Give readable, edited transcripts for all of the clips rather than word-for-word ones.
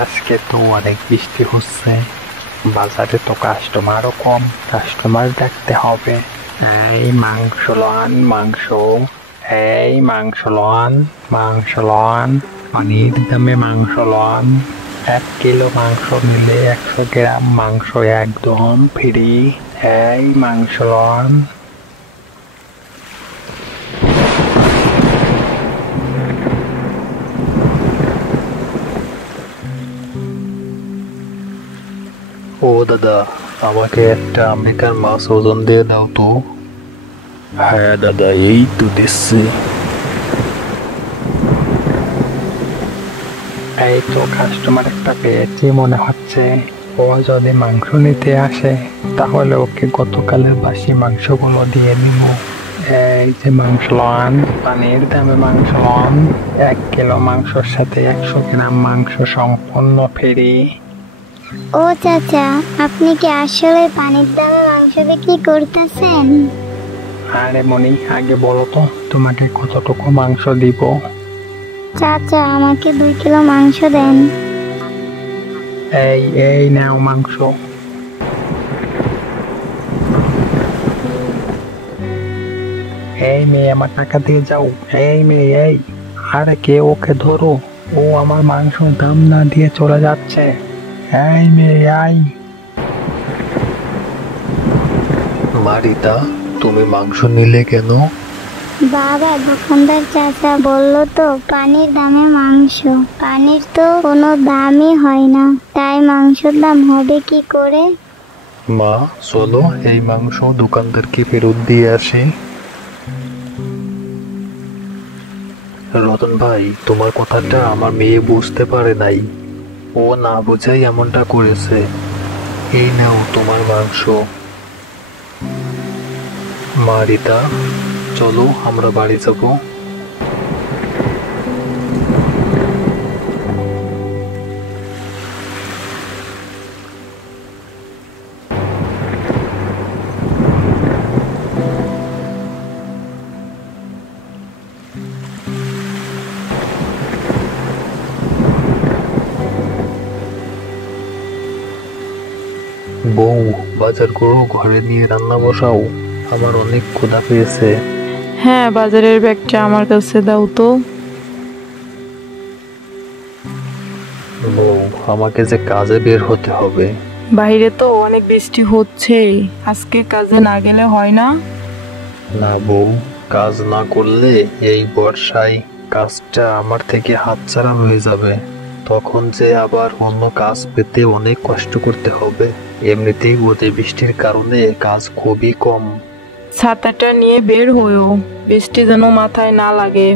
আজকে তো অনেক বৃষ্টি হচ্ছে, বাজারে তো কাস্টমারও কম, কাস্টমার দেখতে হবে। এই মাংস লন, মাংস। এই মাংস লন, মাংস লন। পানির দামে মাংস লন। 1 কিলো মাংস নিলে 100 গ্রাম মাংস একদম ফ্রি। এই মাংস লন। ও দাদা, আমাকে একটা আমেরিকান মাছ ওজন দিয়ে দাও তো। হ্যাঁ দাদা, এই তো দিচ্ছি। এই তো কাস্টমার একটা পেয়েছি মনে হচ্ছে। ও যদি মাংস নিতে আসে তাহলে ওকে গতকালের বাসি মাংসগুলো দিয়ে নিব। এই যে মাংস লন, পানির দামে মাংস লন। 1 কিলো মাংসের সাথে 100 গ্রাম মাংস সম্পূর্ণ ফ্রি। ও চাচা, আপনি কি আসলে পানির দামে মাংস বিক্রি করতেছেন? আরে মনি, আগে বলো তো তোমাকে কতটুকু মাংস দিব? চাচা, আমাকে 2 কিলো মাংস দেন। এই এই নাও মাংস। এই মেয়ে, আমার টাকা দিয়ে যাও। এই মেয়ে, এই। আরে কে ওকে ধরো, ও আমার মাংস দাম না দিয়ে চলে যাচ্ছে। এই মেয়ে, আই। মারিতা, তুমি মাংস নিলে কেন? বাবা, দোকানদার চাচা বললো তো পানির দামে মাংস। পানির তো কোনো দামই হয় না, তাই মাংসের দাম হবে কি করে? মা, চলো এই মাংস দোকানদারকে ফেরত দিয়ে আসি। রতন ভাই, তোমার কথাটা আমার মেয়ে বুঝতে পারে নাই, ও না বোঝাই এমনটা করেছে। এই নাও তোমার মাংস। মা রিতা, চলো আমরা বাড়ি যাব। বউ, বাজার করো, ঘরে নিয়ে রান্না বসাও, আমার অনেক ক্ষুধা পেয়েছে। হ্যাঁ, বাজারের ব্যাগটা আমার কাছে দাও তো। বউ, আমাকে যে কাজে বের হতে হবে। বাইরে তো অনেক বৃষ্টি হচ্ছে, আজকে কাজে না গেলে হয় না? না বউ, কাজ না করলে এই বর্ষায় কাজটা আমার থেকে হাতছাড়া হয়ে যাবে। তখন যে আবার অন্য কাজ পেতে অনেক কষ্ট করতে হবে। এমনিতেই অতি বৃষ্টির কারণে কাজ খুবই কম। ছাতাটা নিয়ে বের হয়েও, বৃষ্টি যেন মাথায় না লাগে।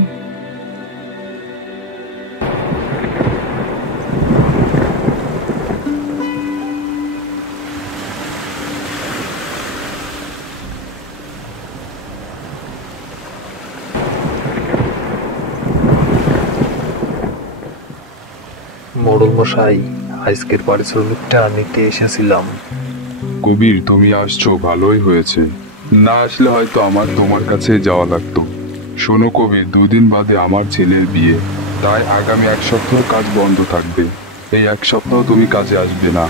মোড়ল মশাই, আজকের পারিশ্রমিকটা নিতে এসেছিলাম। কবির, তুমি আসছো, ভালোই হয়েছে। না আসলে হয়তো আমার তোমার কাছে যাওয়া লাগতো। শোনো কবির, 2 দিন বাদে আমার ছেলের বিয়ে, তাই আগামী 1 সপ্তাহ কাজ বন্ধ থাকবে। এই 1 সপ্তাহ তুমি কাজে আসবে না।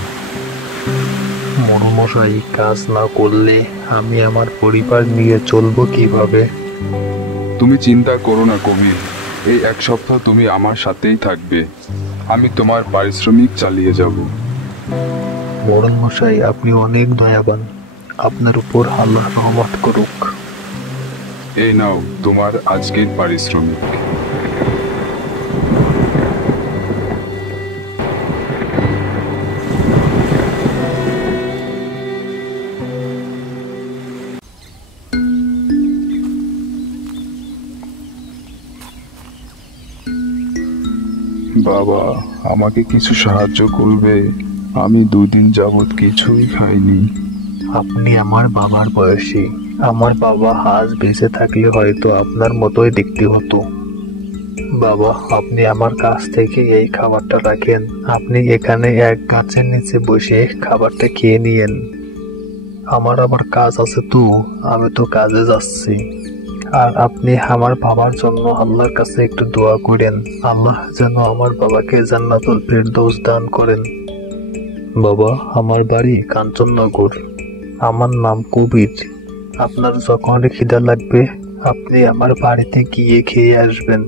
মোড়ল মশাই, কাজ না করলে আমি আমার পরিবার নিয়ে চলবো কিভাবে? তুমি চিন্তা করো না কবির, এই 1 সপ্তাহ তুমি আমার সাথেই থাকবে। আমি তোমার পারিশ্রমিক চালিয়ে যাব। মোড়ল মশাই, আপনি অনেক দয়াবান, আপনার উপর আল্লাহ রহমত করুক। এই নাও তোমার আজকের পারিশ্রমিক। বাবা, আমাকে কিছু সাহায্য করবে? আমি 2 দিন যাবৎ কিছুই খাইনি। আপনি আমার বাবার বয়সী, আমার বাবা আজ বেঁচে থাকলে হয়তো আপনার মতোই দেখতে হতো। বাবা, আপনি আমার কাছ থেকে এই খাবারটা রাখেন, আপনি এখানে এক গাছের নিচে বসে খাবারটা খেয়ে নিয়েন। আমার আবার কাজ আছে তো, আমি তো কাজে যাচ্ছি। আর আপনি আমার বাবার জন্য আল্লাহর কাছে একটু দোয়া করেন, আল্লাহ যেন আমার বাবাকে জান্নাতুল ফেরদৌস দান করেন। বাবা, আমার বাড়ি কাঞ্চননগর, আমার নাম কবির। আপনার যখন খিদা লাগবে আপনি আমার বাড়িতে গিয়ে খেয়ে আসবেন।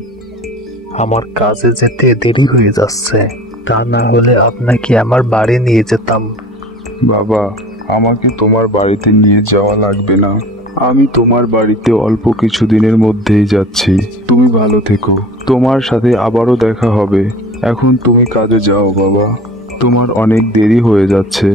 আমার কাজে যেতে দেরি হয়ে যাচ্ছে, তা না হলে আপনাকে আমার বাড়ি নিয়ে যেতাম। বাবা, আমাকে তোমার বাড়িতে নিয়ে যাওয়া লাগবে না। আমি তোমার বাড়িতে অল্প কিছুদিনের মধ্যেই যাচ্ছি। তুমি ভালো থেকো, তোমার সাথে আবারও দেখা হবে। এখন তুমি কাজে যাও বাবা, তোমার অনেক দেরি হয়ে যাচ্ছে।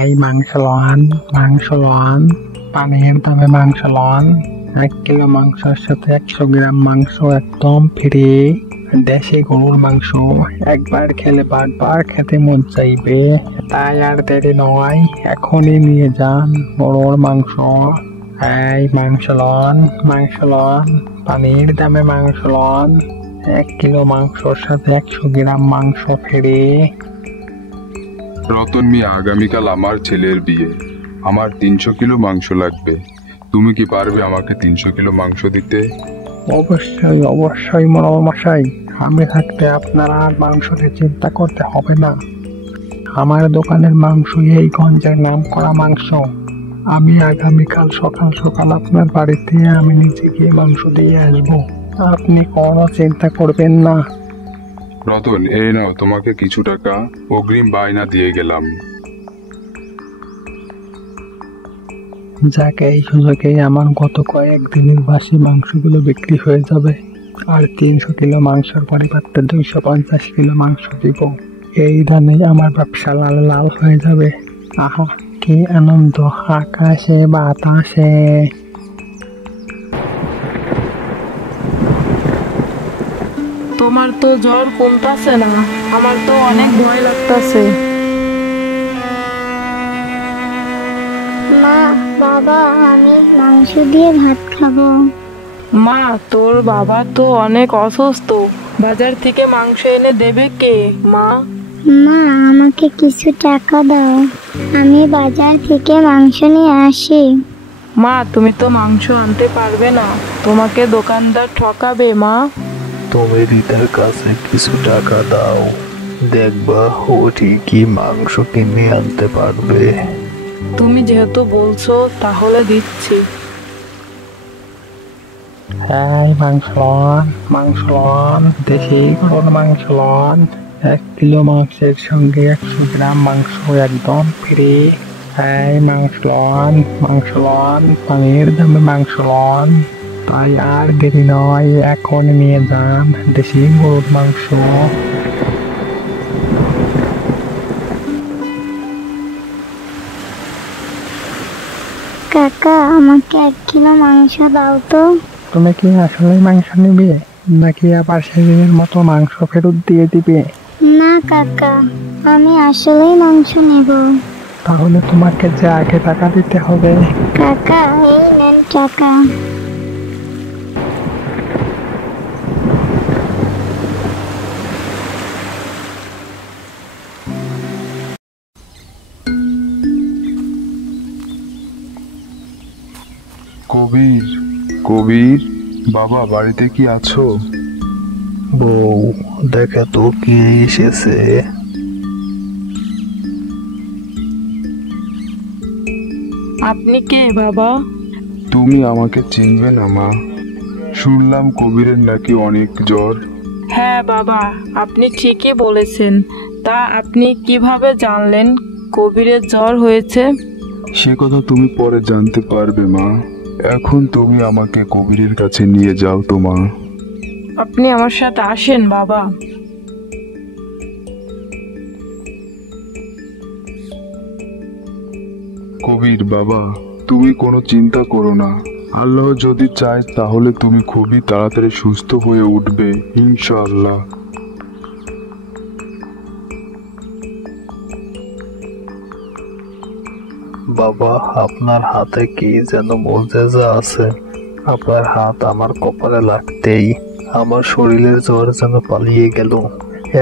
এই মাংস লন, মাংস লন, পানির দামে মাংস লন। 1 কিলো মাংসের সাথে 100 গ্রাম মাংস একদম ফ্রি। দেশি গরুর মাংস, একবার খেলে বারবার খেতে মন চাইবে। তাই আর দেরি নয়, এখনই নিয়ে যান গরুর মাংস। এই মাংস লন, মাংস লন, পানির দামে মাংস লন। 1 কিলো মাংসের সাথে 100 গ্রাম মাংস ফ্রি। রতন মিয়া, আগামীকাল আমার ছেলের বিয়ে। আমার 300 কিলো মাংস লাগবে। তুমি কি পারবে আমাকে 300 কিলো মাংস দিতে? অবশ্যই অবশ্যই মোড়ল মশাই, আমি থাকতে আপনার আর মাংসতে চিন্তা করতে হবে না। আমার দোকানের মাংস এই গঞ্জের নাম করা মাংস। আমি আগামীকাল সকাল সকাল আপনার বাড়িতে আমি নিজে গিয়ে মাংস দিয়ে আসবো, আপনি কোনো চিন্তা করবেন না। রতন, এই নাও তোমাকে কিছু টাকা অগ্রিম বায়না দিয়ে গেলাম। যাকে এই সুযোগে আমার গত কয়েকদিনের বাসি মাংসগুলো বিক্রি হয়ে যাবে, আর 300 কিলো মাংসের পরিবর্তে 250 কিলো মাংস দিব। এই দানে আমার ব্যবসা লাল লাল হয়ে যাবে। আহা, কি আনন্দ আকাশে বাতাসে। তোমার তো জ্বর কমতাছে না, আমার তো অনেক ভয় লাগতাছে। মা, বাবা, আমি মাংস দিয়ে ভাত খাবো। মা, তোর বাবা তো অনেক অসুস্থ, বাজার থেকে মাংস এনে দেবে কে? মা, মা, আমাকে কিছু টাকা দাও, আমি বাজার থেকে মাংস নিয়ে আসি। মা, তুমি তো মাংস আনতে পারবে না, তোমাকে দোকানদার ঠকাবে। মা, তুমি রিতার কাছে কিছু টাকা দাও, দেখবা ও ঠিকই মাংস কিনে আনতে পারবে। তুমি যেহেতু বলছো তাহলে দিচ্ছি। এই মাংস লন, মাংস লন, দেশি গরুর মাংস লন। 1 কিলো মাংসের সঙ্গে 100 গ্রাম মাংস একদম ফ্রি। এই মাংস লন, মাংস লন, পানির দামে মাংস লন। তাই আর দেরি নয়, এখন নিয়ে যান দেশি গরুর মাংস। কাকা, আমাকে 1 কিলো মাংস দাও তো। তুমি কি আসলে মাংস নিবে নাকি আবার সেদিনের মতো মাংস ফেরত দিয়ে দিবে? না কাকা, আমি আসলেই মাংস নেব। তাহলে তোমাকে যে আগে টাকা দিতে হবে। কাকা, এই নেন টাকা। কবির, কবির বাবা, বাড়িতে কি আছো? বউ, দেখে তো কে এসেছে। আপনি কে বাবা? তুমি আমাকে চিনবে না মা? শুনলাম কবিরের নাকি অনেক জ্বর। হ্যাঁ বাবা, আপনি ঠিকই বলেছেন। তা আপনি কিভাবে জানলেন কবিরের জ্বর হয়েছে? সে কথা তুমি পরে জানতে পারবে মা। এখন তুমি আমাকে কবিরের কাছে নিয়ে যাও তো মা। আপনি আমার সাথে আসেন বাবা। কবির বাবা, তুমি কোনো চিন্তা করো না। আল্লাহ যদি চায় তাহলে তুমি খুবই তাড়াতাড়ি সুস্থ হয়ে উঠবে ইনশাআল্লাহ। বাবা, আপনার হাতে কি যেন মোজেজা আছে। আপনার হাত আমার কপালে লাগতেই আমার শরীরের জ্বর যেন পালিয়ে গেল।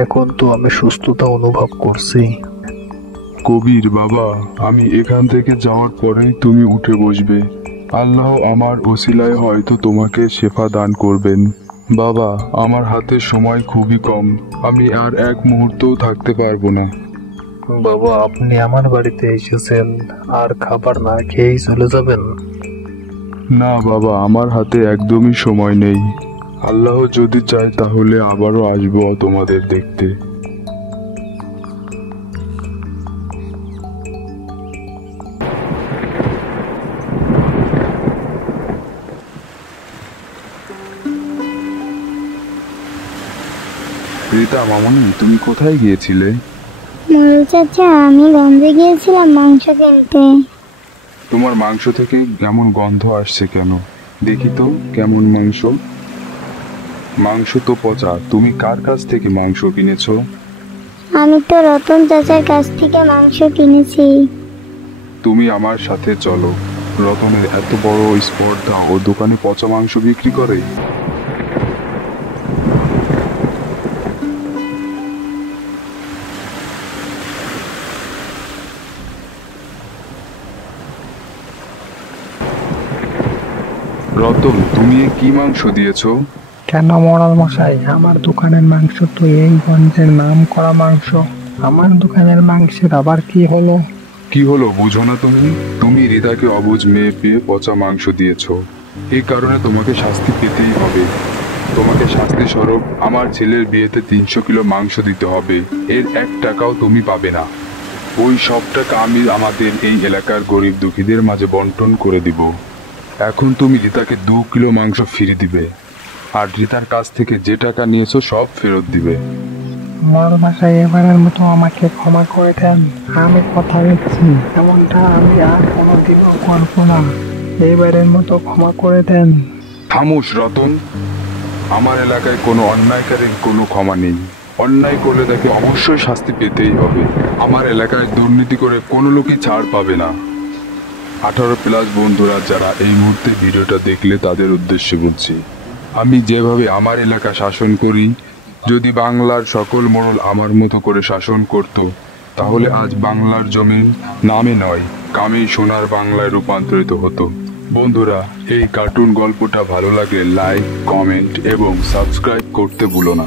এখন তো আমি সুস্থতা অনুভব করছি। কবির বাবা, আমি এখান থেকে যাওয়ার পরেই তুমি উঠে বসবে। আল্লাহ আমার ওসিলায় হয়তো তোমাকে শেফা দান করবেন। বাবা, আমার হাতে সময় খুবই কম, আমি আর এক মুহূর্তও থাকতে পারবো না। বাবা, আপনি আমার বাড়িতে এসেছেন আর খাবার না খেয়েই চলে যাবেন? না বাবা, আমার হাতে একদমই সময় নেই। আল্লাহ যদি চায় তাহলে আবারও আসবো তোমাদের দেখতে। রীতা মামনি, তুমি কোথায় গিয়েছিলে? মোড়ল চাচা, আমি গঞ্জে গিয়েছিলাম মাংস কিনতে। তোমার মাংস থেকে কেমন গন্ধ আসছে কেন? দেখি তো কেমন মাংস। মাংস তো পচা। তুমি কার কাছ থেকে মাংস কিনেছো? আমি তো রতন চাচার কাছ থেকে মাংস কিনেছি। তুমি আমার সাথে চলো। রতনের এত বড় স্পর্ধা, ও দোকানে পচা মাংস বিক্রি করে। রতন, তুমি কি মাংস দিয়েছো? কেন মোড়াল মশাই, আমার দোকানের মাংস তো এই গঞ্জের নাম করা মাংস। আমার দোকানের মাংসের আবার কি হলো? কি হলো বুঝো না তুমি? তুমি রিতাকে অবুঝ মেয়ে পেয়ে পচা মাংস দিয়েছো। এই কারণে তোমাকে শাস্তি পেতেই হবে। তোমাকে শাস্তি স্বরূপ আমার ছেলের বিয়েতে 300 কিলো মাংস দিতে হবে। এর 1 টাকাও তুমি পাবে না। ওই সব টাকা আমি আমাদের এই এলাকার গরিব দুঃখীদের মাঝে বন্টন করে দিব। এখন তুমি রিতাকে 2 কিলো মাংস ফিরিয়ে দিবে, আর রিতার কাছ থেকে যে টাকা নিয়েছো সব ফেরত দিবে। মোড়াল মশাই, এবারের মতো আমাকে ক্ষমা করে দেন। আমি কথা দিচ্ছি এমনটা আমি আর কোনোদিনও করবো না। এবারের মতো ক্ষমা করে দেন। খামোশ রতন, আমার এলাকায় কোনো অন্যায়কারীর কোনো ক্ষমা নেই। অন্যায় করলে তাকে অবশ্যই শাস্তি পেতেই হবে। আমার এলাকায় দুর্নীতি করে কোনো লোকই ছাড় পাবে না। 18+ বন্ধুরা যারা এই মুহূর্তে ভিডিওটা দেখলে তাদের উদ্দেশ্যে বলছি, আমি যেভাবে আমার এলাকা শাসন করি, যদি বাংলার সকল মোড়ল আমার মতো করে শাসন করত, তাহলে আজ বাংলার জমিন নামে নয় কামে সোনার বাংলায় রূপান্তরিত হতো। বন্ধুরা, এই কার্টুন গল্পটা ভালো লাগলে লাইক, কমেন্ট এবং সাবস্ক্রাইব করতে ভুলো না।